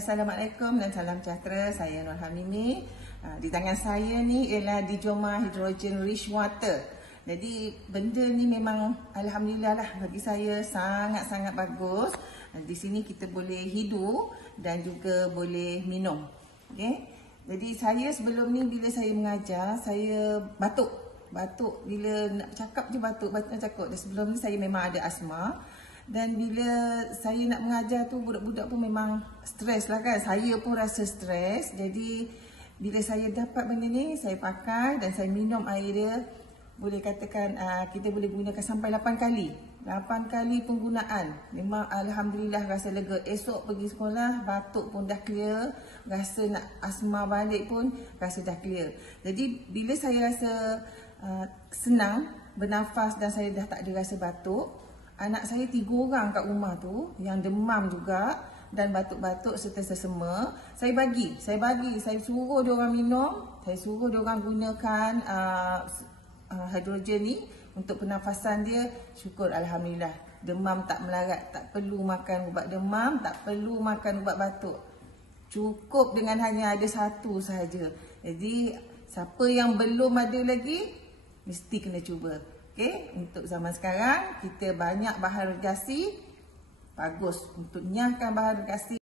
Assalamualaikum dan salam sejahtera. Saya Nur Hamimi. Di tangan saya ni ialah Dijoma Hydrogen Rich Water. Jadi benda ni memang alhamdulillah lah bagi saya sangat-sangat bagus. Di sini kita boleh hidup dan juga boleh minum. Okey. Jadi saya sebelum ni bila saya mengajar, saya batuk bila nak cakap je batuk nak cakap. Dan sebelum ni saya memang ada asma. Dan bila saya nak mengajar tu, budak-budak pun memang stres lah kan. Saya pun rasa stres. Jadi bila saya dapat benda ni, saya pakai dan saya minum air dia. Boleh katakan kita boleh gunakan sampai 8 kali. 8 kali penggunaan. Memang alhamdulillah rasa lega. Esok pergi sekolah, batuk pun dah clear. Rasa nak asma balik pun rasa dah clear. Jadi bila saya rasa senang bernafas dan saya dah tak ada rasa batuk, anak saya 3 orang kat rumah tu yang demam juga dan batuk-batuk serta sesema. Saya suruh dia orang minum, saya suruh dia orang gunakan hidrogen ni untuk pernafasan dia. Syukur alhamdulillah. Demam tak melarat, tak perlu makan ubat demam, tak perlu makan ubat batuk. Cukup dengan hanya ada satu sahaja. Jadi siapa yang belum ada lagi mesti kena cuba. Okay, untuk zaman sekarang kita banyak bahan regasi bagus untuk nyahkan bahan regasi.